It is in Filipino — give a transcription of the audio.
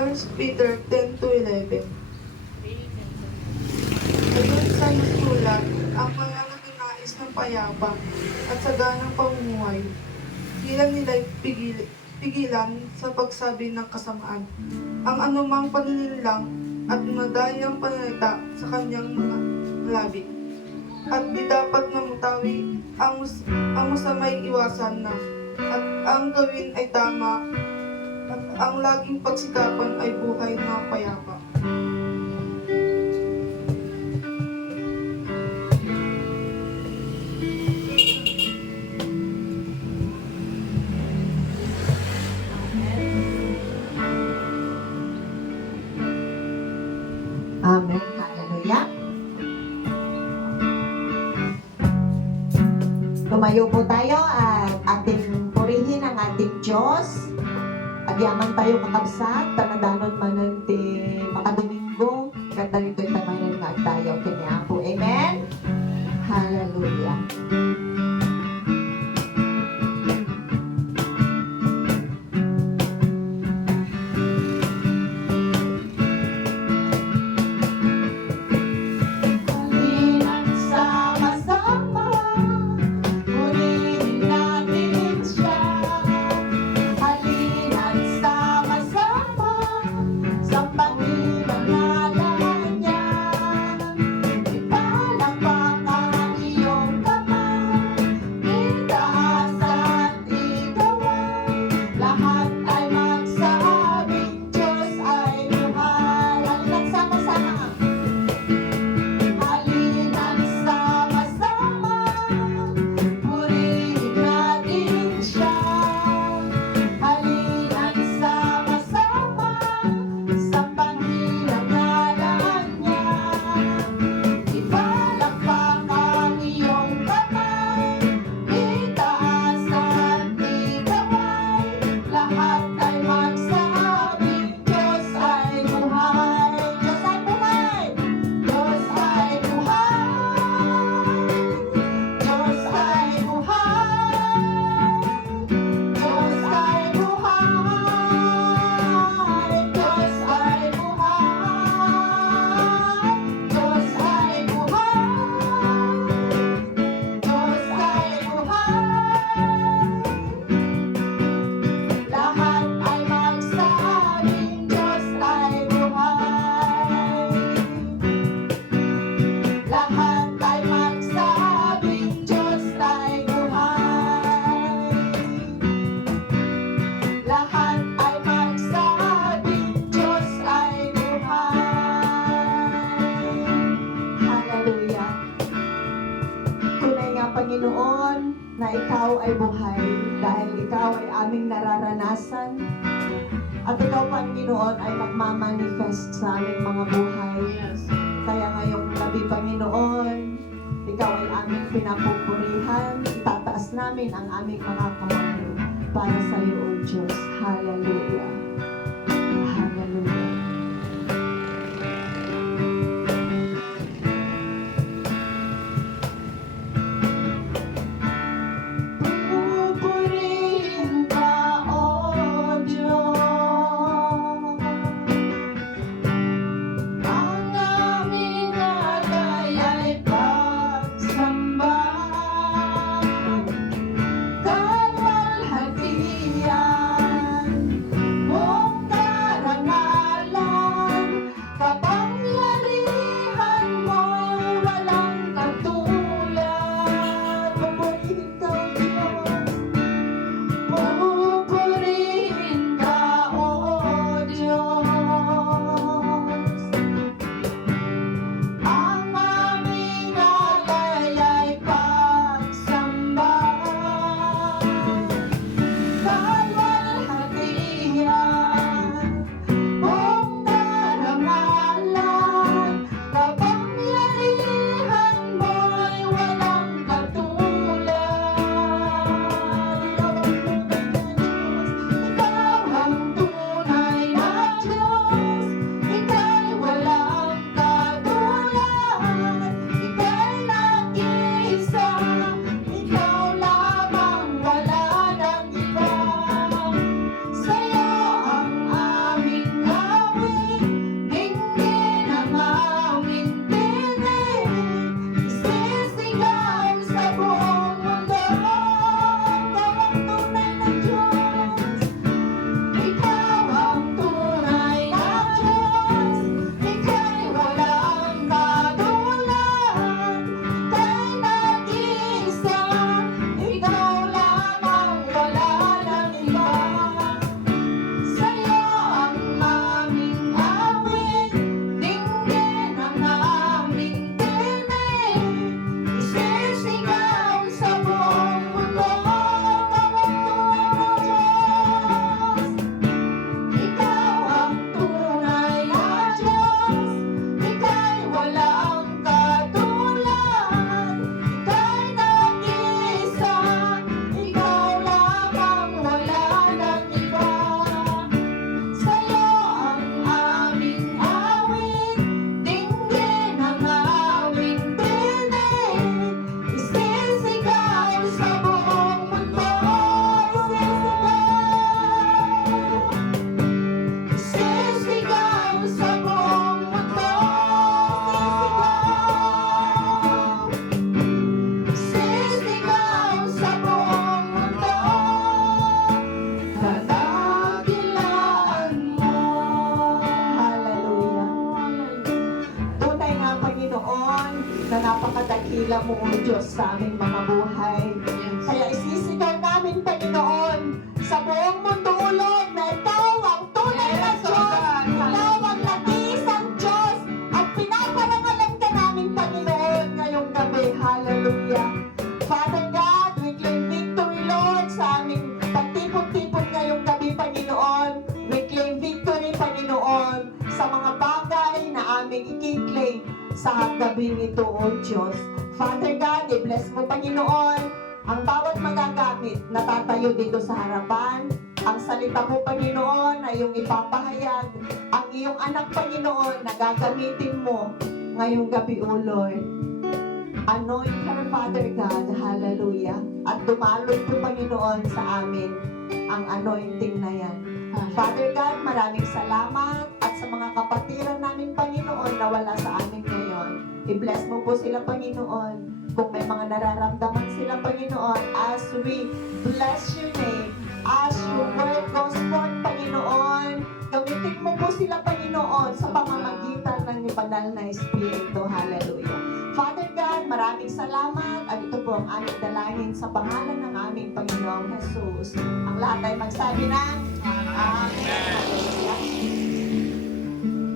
1 Peter 10-11. Ayon sa nasulat, ang mga nagnanais ng payapa at saganang pamumuhay, tila nila'y pigilan sa pagsabi ng kasamaan, ang anumang paninilang at madayang pananalita sa kanyang mga labi. At di dapat namutawi ang masamay iwasan na, at ang gawin ay tama, at ang laging pagsikapan ay buhay na payapa. Amen. Hallelujah. Tumayo po tayo at ating purihin ang ating Diyos. Agyaman tayo kakabsat, tanadanon manan ti makadomingo, kanta nito'y tamanan nga tayo kanya po. Amen. Hallelujah. Panginoon, na ikaw ay buhay dahil ikaw ay aming nararanasan at ikaw, Panginoon, ay nagmamanifest sa aming mga buhay. Kaya ngayong gabi, Panginoon, ikaw ay aming pinapupurihan, itataas namin ang aming mga kamay para sa iyo, O Diyos. Hallelujah. Hallelujah. dakila mo, O Diyos, sa aming mga buhay. Kaya isisigaw namin, Panginoon, sa buong mundo ulog na Ikaw ang tunay na Diyos, Ikaw ang nag-iisang Diyos, at pinaparangalan ka namin, Panginoon, ngayong gabi. Hallelujah. Father God, we claim victory, Lord, sa aming pagtipon-tipon ngayong gabi, Panginoon. We claim victory, Panginoon, sa mga bagay na aming i-claim sa gabing ito, O Diyos. Father God, i-bless mo, Panginoon, ang bawat magagamit na tatayo dito sa harapan. Ang salita mo, Panginoon, ay iyong ipapahayag. Ang iyong anak, Panginoon, na gagamitin mo ngayong gabi, O Lord. Anoint her, Father God, hallelujah. At dumaloy po, Panginoon, sa amin ang anointing na yan. Father God, maraming salamat at sa mga kapatiran namin, Panginoon, na wala sa amin ngayon. I-bless mo po sila, Panginoon. Kung may mga nararamdaman sila, Panginoon, as we bless your name, as your word goes forth, Panginoon, gamitin mo po sila, Panginoon, sa pamamagitan ng banal na Espiritu. Hallelujah. Father God, maraming salamat at ito po ang aming dalangin sa pangalan ng aming Panginoong Jesus. Ang lahat ay magsabi ng Amen.